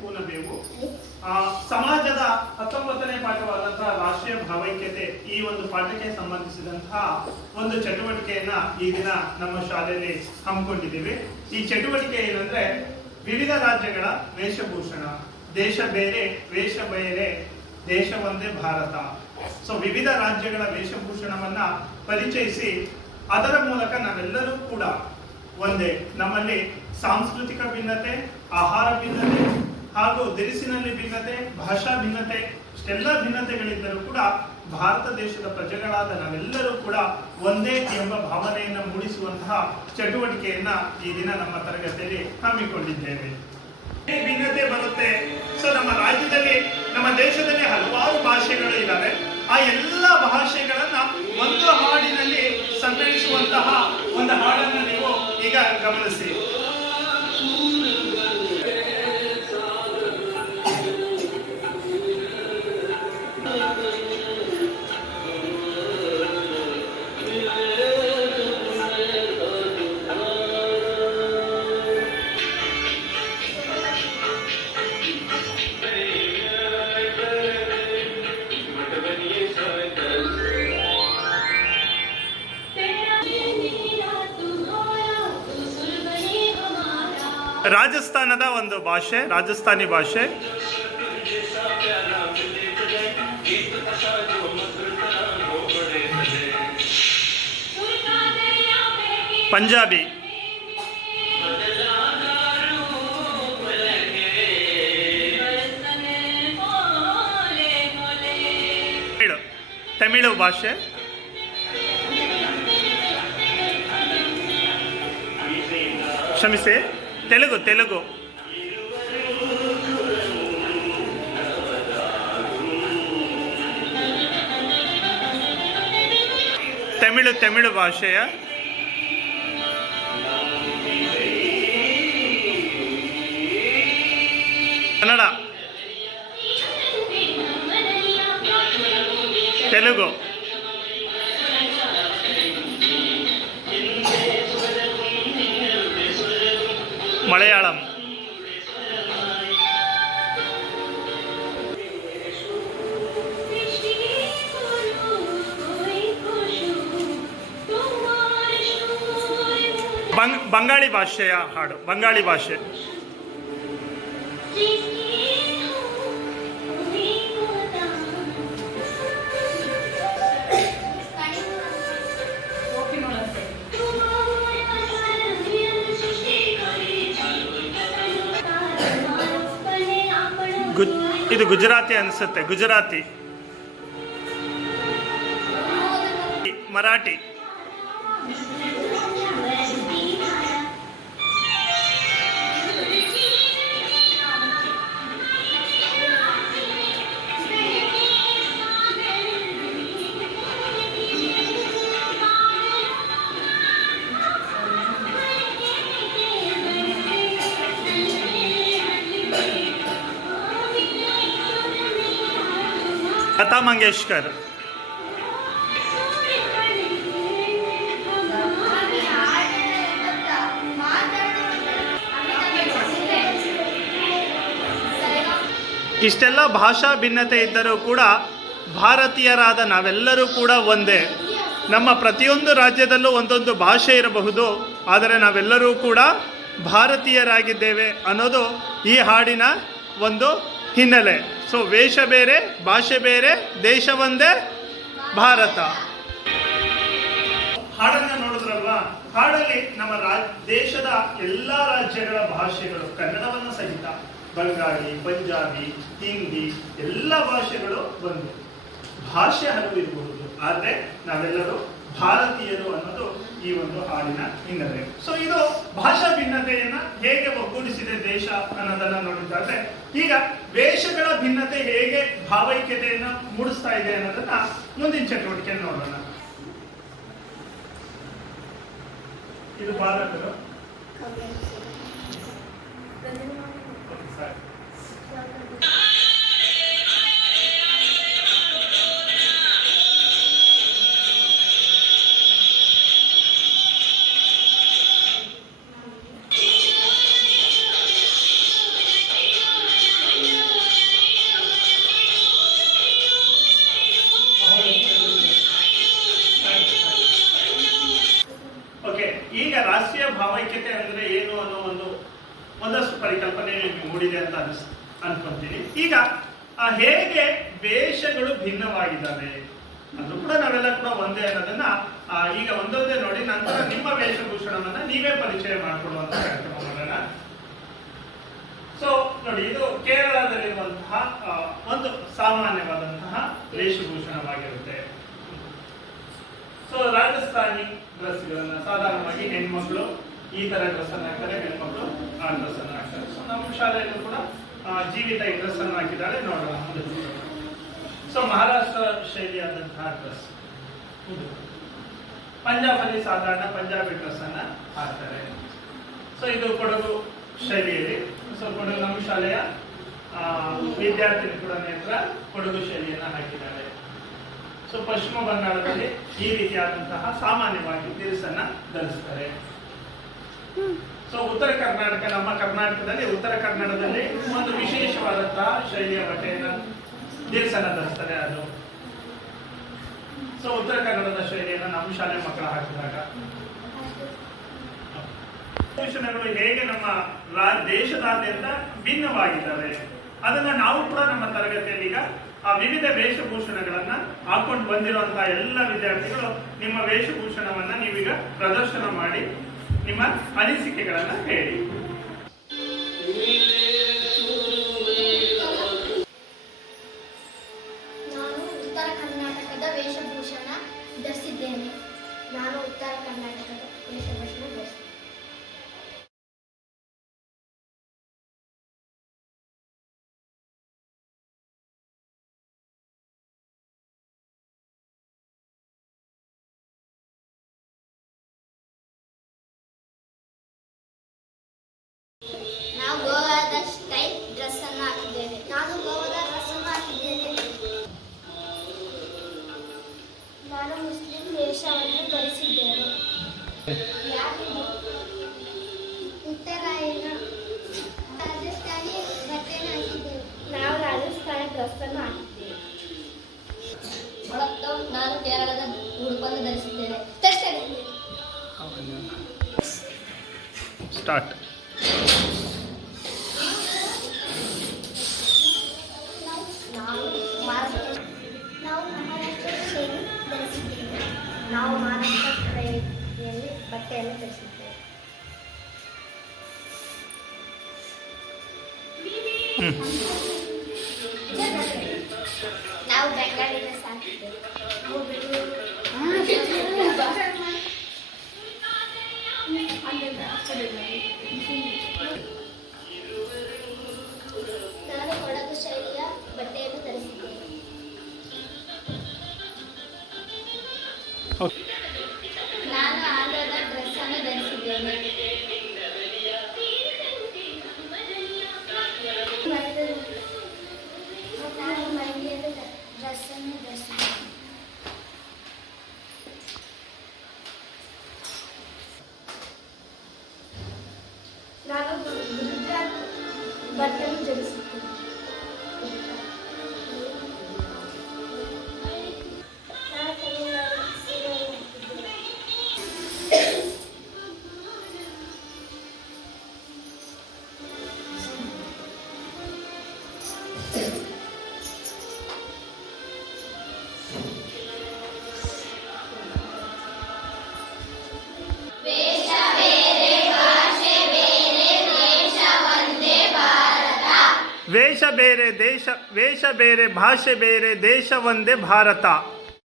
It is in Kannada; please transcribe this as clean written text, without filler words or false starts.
ಕೂನಬೇವು. ಸಮಾಜದ 19ನೇ ಪಾಠವಾದಂತಹ ರಾಷ್ಟ್ರೀಯ ಭಾವೈಕ್ಯತೆ, ಈ ಒಂದು ಪಾಠಕ್ಕೆ ಸಂಬಂಧಿಸಿದಂತಹ ಒಂದು ಚಟುವಟಿಕೆಯನ್ನ ಈ ದಿನ ನಮ್ಮ ಶಾಲೆಯಲ್ಲಿ ಹಮ್ಮಿಕೊಂಡಿದ್ದೀವಿ. ಈ ಚಟುವಟಿಕೆ ಏನಂದ್ರೆ, ವಿವಿಧ ರಾಜ್ಯಗಳ ವೇಷಭೂಷಣ, ದೇಶ ಬೇರೆ ವೇಷ ಬೇರೆ, ದೇಶ ಒಂದೇ ಭಾರತ. ಸೊ ವಿವಿಧ ರಾಜ್ಯಗಳ ವೇಷಭೂಷಣವನ್ನ ಪರಿಚಯಿಸಿ ಅದರ ಮೂಲಕ ನಾವೆಲ್ಲರೂ ಕೂಡ ಒಂದೇ. ನಮ್ಮಲ್ಲಿ ಸಾಂಸ್ಕೃತಿಕ ಭಿನ್ನತೆ, ಆಹಾರ ಭಿನ್ನತೆ ಹಾಗೂ ದಿರಿಸಿನಲ್ಲಿ ಭಿನ್ನತೆ, ಭಾಷಾ ಭಿನ್ನತೆ, ಇಷ್ಟೆಲ್ಲ ಭಿನ್ನತೆಗಳಿದ್ದರೂ ಕೂಡ ಭಾರತ ದೇಶದ ಪ್ರಜೆಗಳಾದ ನಾವೆಲ್ಲರೂ ಕೂಡ ಒಂದೇ ಎಂಬ ಭಾವನೆಯನ್ನು ಮೂಡಿಸುವಂತಹ ಚಟುವಟಿಕೆಯನ್ನ ಈ ದಿನ ನಮ್ಮ ತರಗತಿಯಲ್ಲಿ ಹಮ್ಮಿಕೊಂಡಿದ್ದೇವೆ. ಭಿನ್ನತೆ ಬರುತ್ತೆ. ಸೊ ನಮ್ಮ ರಾಜ್ಯದಲ್ಲಿ, ನಮ್ಮ ದೇಶದಲ್ಲಿ ಹಲವಾರು ಭಾಷೆಗಳು ಇದ್ದಾವೆ. ಆ ಎಲ್ಲ ಭಾಷೆಗಳನ್ನ ಒಂದು ಹಾಡಿನಲ್ಲಿ ಸಂಗ್ರಹಿಸುವಂತಹ ಒಂದು ಹಾಡನ್ನು ನೀವು ಈಗ ಗಮನಿಸಿ. ರಾಜಸ್ಥಾನದ ಒಂದು ಭಾಷೆ, ರಾಜಸ್ಥಾನಿ ಭಾಷೆ. ಪಂಜಾಬಿ, ತಮಿಳು ಭಾಷೆ, ಕ್ಷಮಿಸಿ, ತೆಲುಗು ತಮಿಳು ಭಾಷೆಯ ಕನ್ನಡ, ತೆಲುಗು, ಮಲಯಾಳಂ, ಬಂಗಾಳಿ ಭಾಷೆಯ ಹಾಡು, ಬಂಗಾಳಿ ಭಾಷೆ. ಇದು ಗುಜರಾತಿ ಅನಿಸುತ್ತೆ, ಗುಜರಾತಿ, ಮರಾಠಿ, ಲತಾ ಮಂಗೇಶ್ಕರ್. ಇಷ್ಟೆಲ್ಲ ಭಾಷಾ ಭಿನ್ನತೆ ಇದ್ದರೂ ಕೂಡ ಭಾರತೀಯರಾದ ನಾವೆಲ್ಲರೂ ಕೂಡ ಒಂದೇ. ನಮ್ಮ ಪ್ರತಿಯೊಂದು ರಾಜ್ಯದಲ್ಲೂ ಒಂದೊಂದು ಭಾಷೆ ಇರಬಹುದು, ಆದರೆ ನಾವೆಲ್ಲರೂ ಕೂಡ ಭಾರತೀಯರಾಗಿದ್ದೇವೆ ಅನ್ನೋದು ಈ ಹಾಡಿನ ಒಂದು ಹಿನ್ನೆಲೆ. ಸೊ ವೇಷ ಬೇರೆ, ಭಾಷೆ ಬೇರೆ, ದೇಶ ಒಂದೇ ಭಾರತ. ಹಾಡನ್ನ ನೋಡಿದ್ರಲ್ವಾ, ಹಾಡಲ್ಲಿ ನಮ್ಮ ದೇಶದ ಎಲ್ಲ ರಾಜ್ಯಗಳ ಭಾಷೆಗಳು, ಕನ್ನಡವನ್ನು ಸಹಿತ, ಬಂಗಾಳಿ, ಪಂಜಾಬಿ, ಹಿಂದಿ ಎಲ್ಲ ಭಾಷೆಗಳು ಒಂದು. ಭಾಷೆ ಹಲವು ಇರಬಹುದು, ಆದರೆ ನಾವೆಲ್ಲರೂ ಭಾರತೀಯರು ಅನ್ನೋದು ಈ ಒಂದು ಹಾಡಿನ ಹಿನ್ನೆಲೆ. ಸೊ ಇದು ಭಾಷಾ ಭಿನ್ನತೆಯನ್ನ ಹೇಗೆ ಒಗ್ಗೂಡಿಸಿದೆ ದೇಶ ಅನ್ನೋದನ್ನ ನೋಡಿದ್ದಾದ್ರೆ, ಈಗ ವೇಷಗಳ ಭಿನ್ನತೆ ಹೇಗೆ ಭಾವೈಕ್ಯತೆಯನ್ನ ಮೂಡಿಸ್ತಾ ಇದೆ ಅನ್ನೋದನ್ನ ಮುಂದಿನ ಚಟುವಟಿಕೆ ನೋಡೋಣ. ಇದು ಬಾಲಕರು, ಈಗ ರಾಷ್ಟ್ರೀಯ ಭಾವೈಕ್ಯತೆ ಅಂದ್ರೆ ಏನು ಅನ್ನೋ ಒಂದಷ್ಟು ಪರಿಕಲ್ಪನೆ ನಿಮಗೆ ಮೂಡಿದೆ ಅಂತ ಅನ್ಕೊಂತೀನಿ. ಈಗ ಹೇಗೆ ವೇಷಗಳು ಭಿನ್ನವಾಗಿದ್ದಾವೆ ಅದು ಕೂಡ ನಾವೆಲ್ಲ ಕೂಡ ಒಂದೇ ಅನ್ನೋದನ್ನ ಈಗ ಒಂದೊಂದೇ ನೋಡಿ, ನಂತರ ನಿಮ್ಮ ವೇಷಭೂಷಣವನ್ನ ನೀವೇ ಪರಿಚಯ ಮಾಡಿಕೊಳ್ಳುವಂತ ಕಾರ್ಯಕ್ರಮ ಮಾಡೋಣ. ಸೊ ನೋಡಿ, ಇದು ಕೇರಳದಲ್ಲಿರುವಂತಹ ಒಂದು ಸಾಮಾನ್ಯವಾದಂತಹ ವೇಷಭೂಷಣವಾಗಿರುತ್ತೆ. ಸೊ ರಾಜಸ್ಥಾನಿ ಡ್ರೆಸ್ಗಳನ್ನ ಸಾಧಾರಣವಾಗಿ ಹೆಣ್ಮಕ್ಳು ಈ ತರ ಡ್ರೆಸ್ ಅನ್ನು ಹಾಕ್ತಾರೆ, ಹೆಣ್ಮಕ್ಳು ಆ ಡ್ರೆಸ್ ಅನ್ನು ಹಾಕ್ತಾರೆ. ಸೊ ನಮ್ಮ ಶಾಲೆಯಲ್ಲೂ ಕೂಡ ಜೀವಿತ ಈ ಡ್ರೆಸ್ ಅನ್ನು ಹಾಕಿದ್ದಾರೆ ನೋಡೋಣ. ಸೊ ಮಹಾರಾಷ್ಟ್ರ ಶೈಲಿಯಾದಂತಹ ಡ್ರೆಸ್, ಪಂಜಾಬ್ ಅಲ್ಲಿ ಸಾಧಾರಣ ಪಂಜಾಬಿ ಡ್ರೆಸ್ ಅನ್ನ ಹಾಕ್ತಾರೆ. ಸೊ ಇದು ಕೊಡಗು ಶೈಲಿಯಲ್ಲಿ, ಸೊ ಕೊಡಗು ನಮ್ಮ ಶಾಲೆಯ ವಿದ್ಯಾರ್ಥಿನಿ ಕೂಡ ನೇತ್ರ ಕೊಡಗು ಶೈಲಿಯನ್ನ ಹಾಕಿದ್ದಾರೆ. ಸೊ ಪಶ್ಚಿಮ ಬಂಗಾಳದಲ್ಲಿ ಈ ರೀತಿಯಾದಂತಹ ಸಾಮಾನ್ಯವಾಗಿ ದಿರಿಸನ್ನ ಧರಿಸ್ತಾರೆ. ಸೊ ಉತ್ತರ ಕರ್ನಾಟಕ, ನಮ್ಮ ಕರ್ನಾಟಕದಲ್ಲಿ ಉತ್ತರ ಕನ್ನಡದಲ್ಲಿ ಒಂದು ವಿಶೇಷವಾದಂತಹ ಶೈಲಿಯ ಬಟ್ಟೆಯನ್ನ ದಿರಿಸನ್ನ ಧರಿಸ್ತಾರೆ. ಅದು ಸೊ ಉತ್ತರ ಕನ್ನಡದ ಶೈಲಿಯನ್ನ ನಮ್ಮ ಶಾಲೆ ಮಕ್ಕಳು ಹಾಕಿದಾಗ ಭೂಷಣಗಳು ಹೇಗೆ ನಮ್ಮ ದೇಶದಾದ್ಯಂತ ಭಿನ್ನವಾಗಿದ್ದಾವೆ ಅದನ್ನ ನಾವು ಕೂಡ ನಮ್ಮ ತರಗತಿಯಲ್ಲಿ ಈಗ ಆ ವಿವಿಧ ವೇಷಭೂಷಣಗಳನ್ನ ಹಾಕೊಂಡು ಬಂದಿರುವಂತಹ ಎಲ್ಲ ವಿದ್ಯಾರ್ಥಿಗಳು ನಿಮ್ಮ ವೇಷಭೂಷಣವನ್ನ ನೀವೀಗ ಪ್ರದರ್ಶನ ಮಾಡಿ ನಿಮ್ಮ ಅನಿಸಿಕೆಗಳನ್ನ ಹೇಳಿ. ನಾನು ಉತ್ತರ ಕರ್ನಾಟಕದ ವೇಷಭೂಷಣ ಧರಿಸಿದ್ದೇನೆ. ನಾವು ಗೋವಾದ ಸ್ಟೈಲ್ ಡ್ರೆಸ್ ಅನ್ನು ಹಾಕಿದ್ದೇನೆ. ನಾನು ಗೋವಾದ ಡ್ರೆಸ್ ಅನ್ನು ಹಾಕಿದ್ದೇನೆ. ನಾನು ಮುಸ್ಲಿಂ ವೇಷವನ್ನು ಧರಿಸಿದ್ದೇನೆ. ಉತ್ತರಾಯಣ ರಾಜಸ್ಥಾನಿ ಬಟ್ಟೆಯನ್ನು ಹಾಕಿದ್ದೇವೆ. ನಾವು ರಾಜಸ್ಥಾನಿ ಡ್ರೆಸ್ ಅನ್ನು ಹಾಕಿದ್ದೇವೆ. ನಾನು ಕೇರಳದ ಉಡುಪನ್ನು ಧರಿಸಿದ್ದೇನೆ. ಸ್ಟಾರ್ಟ್. ನಾವು ಮಹಾರಾಷ್ಟ್ರ ಶೈಲಿಯಲ್ಲಿ ಬಟ್ಟೆಯನ್ನು ಧರಿಸಿದ್ದೇವೆ. ನಾವು ಬೆಂಗಾಳಿ ಡ್ರೆಸ್ ಹಾಕಿದ್ದೇವೆ. ನಾನು ಕೊಡಗು ಶೈಲಿಯ ಬಟ್ಟೆಯನ್ನು ಧರಿಸಿದ್ದೇನೆ. ನಾನು ಆಂಧ್ರದ ಡ್ರೆಸ್ ಅನ್ನು ಧರಿಸಿದ್ದೇನೆ. ನಾನು ಮಂಡ್ಯದ ಡ್ರೆಸ್ ಅನ್ನು ಧರಿಸಿದ್ದೇನೆ. ನಾನು ಗುಜರಾತ್ ಬಟ್ಟೆಯನ್ನು ಧರಿಸಿದ್ದೇನೆ. ವೇಷ ಬೇರೆ ಭಾಷೆ ಬೇರೆ, ದೇಶ ಒಂದೇ ಭಾರತ.